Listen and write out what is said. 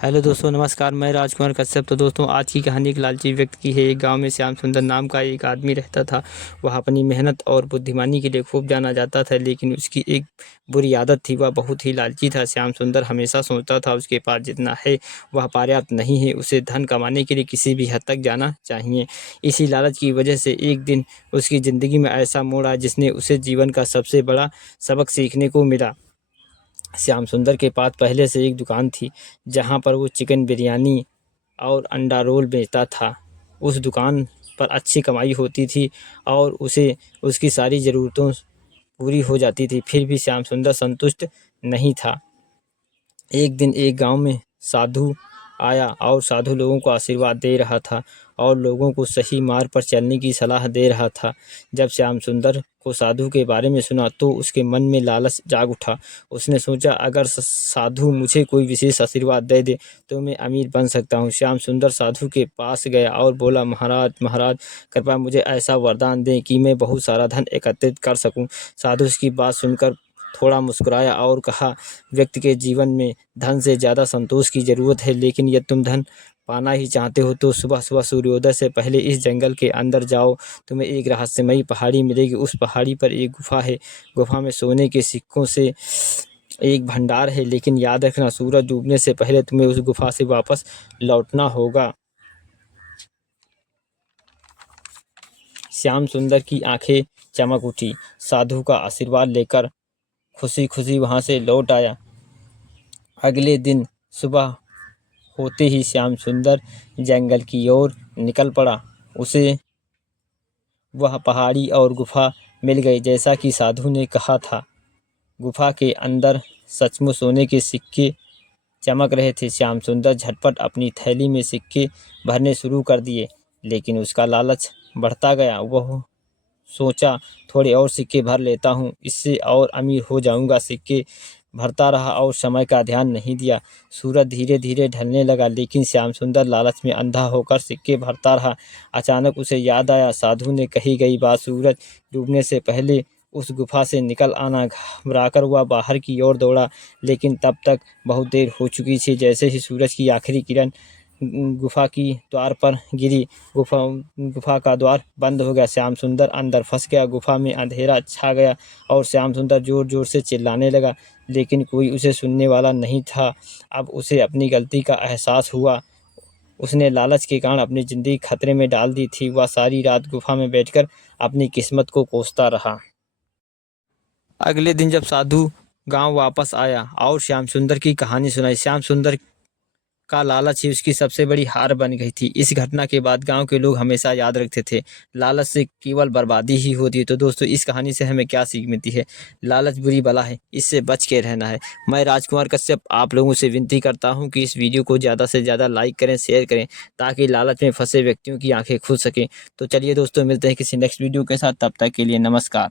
Hello दोस्तों, नमस्कार। मैं राजकुमार कश्यप। तो दोस्तों, आज की कहानी एक लालची व्यक्ति की है। एक गांव में श्याम सुंदर नाम का एक आदमी रहता था। वह अपनी मेहनत और बुद्धिमानी के लिए खूब जाना जाता था, लेकिन उसकी एक बुरी आदत थी। वह बहुत ही लालची था। श्याम सुंदर हमेशा सोचता था उसके पास जितना है वह पर्याप्त नहीं है, उसे धन कमाने के लिए किसी भी हद तक जाना चाहिए। इसी लालच की वजह से एक दिन उसकी ज़िंदगी में ऐसा मोड़ आया जिसने उसे जीवन का सबसे बड़ा सबक सीखने को मिला। श्याम सुंदर के पास पहले से एक दुकान थी, जहाँ पर वो चिकन बिरयानी और अंडा रोल बेचता था। उस दुकान पर अच्छी कमाई होती थी और उसे उसकी सारी ज़रूरतों पूरी हो जाती थी। फिर भी श्याम सुंदर संतुष्ट नहीं था। एक दिन एक गांव में साधु आया और साधु लोगों को आशीर्वाद दे रहा था और लोगों को सही मार्ग पर चलने की सलाह दे रहा था। जब श्याम सुंदर को साधु के बारे में सुना तो उसके मन में लालच जाग उठा। उसने सोचा, अगर साधु मुझे कोई विशेष आशीर्वाद दे दे तो मैं अमीर बन सकता हूँ। श्याम सुंदर साधु के पास गया और बोला, महाराज महाराज, कृपया मुझे ऐसा वरदान दें कि मैं बहुत सारा धन एकत्रित कर सकूँ। साधु उसकी बात सुनकर थोड़ा मुस्कुराया और कहा, व्यक्ति के जीवन में धन से ज़्यादा संतोष की ज़रूरत है, लेकिन यदि तुम धन पाना ही चाहते हो तो सुबह सुबह सूर्योदय से पहले इस जंगल के अंदर जाओ। तुम्हें एक रहस्यमयी पहाड़ी मिलेगी। उस पहाड़ी पर एक गुफा है। गुफा में सोने के सिक्कों से एक भंडार है, लेकिन याद रखना, सूरज डूबने से पहले तुम्हें उस गुफा से वापस लौटना होगा। श्याम सुंदर की आंखें चमक उठी। साधु का आशीर्वाद लेकर खुशी खुशी वहां से लौट आया। अगले दिन सुबह होते ही श्याम सुंदर जंगल की ओर निकल पड़ा। उसे वह पहाड़ी और गुफा मिल गई, जैसा कि साधु ने कहा था। गुफा के अंदर सचमुच सोने के सिक्के चमक रहे थे। श्याम सुंदर झटपट अपनी थैली में सिक्के भरने शुरू कर दिए, लेकिन उसका लालच बढ़ता गया। वह सोचा, थोड़े और सिक्के भर लेता हूँ, इससे और अमीर हो जाऊंगा। सिक्के भरता रहा और समय का ध्यान नहीं दिया। सूरज धीरे धीरे ढलने लगा, लेकिन श्याम सुंदर लालच में अंधा होकर सिक्के भरता रहा। अचानक उसे याद आया, साधु ने कही गई बात, सूरज डूबने से पहले उस गुफा से निकल आना। घबराकर वह बाहर की ओर दौड़ा, लेकिन तब तक बहुत देर हो चुकी थी। जैसे ही सूरज की आखिरी किरण गुफा की द्वार पर गिरी, गुफा का द्वार बंद हो गया। श्याम सुंदर अंदर फंस गया। गुफा में अंधेरा छा गया और श्याम सुंदर जोर जोर से चिल्लाने लगा, लेकिन कोई उसे सुनने वाला नहीं था। अब उसे अपनी गलती का एहसास हुआ। उसने लालच के कारण अपनी ज़िंदगी खतरे में डाल दी थी। वह सारी रात गुफा में बैठकर अपनी किस्मत को कोसता रहा। अगले दिन जब साधु गांव वापस आया और श्याम सुंदर की कहानी सुनाई, श्याम सुंदर का लालच ही उसकी सबसे बड़ी हार बन गई थी। इस घटना के बाद गांव के लोग हमेशा याद रखते थे, लालच से केवल बर्बादी ही होती है। तो दोस्तों, इस कहानी से हमें क्या सीख मिलती है? लालच बुरी बला है, इससे बच के रहना है। मैं राजकुमार कश्यप आप लोगों से विनती करता हूं कि इस वीडियो को ज़्यादा से ज़्यादा लाइक करें, शेयर करें, ताकि लालच में फंसे व्यक्तियों की आंखें खुल सकें। तो चलिए दोस्तों, मिलते हैं किसी नेक्स्ट वीडियो के साथ। तब तक के लिए नमस्कार।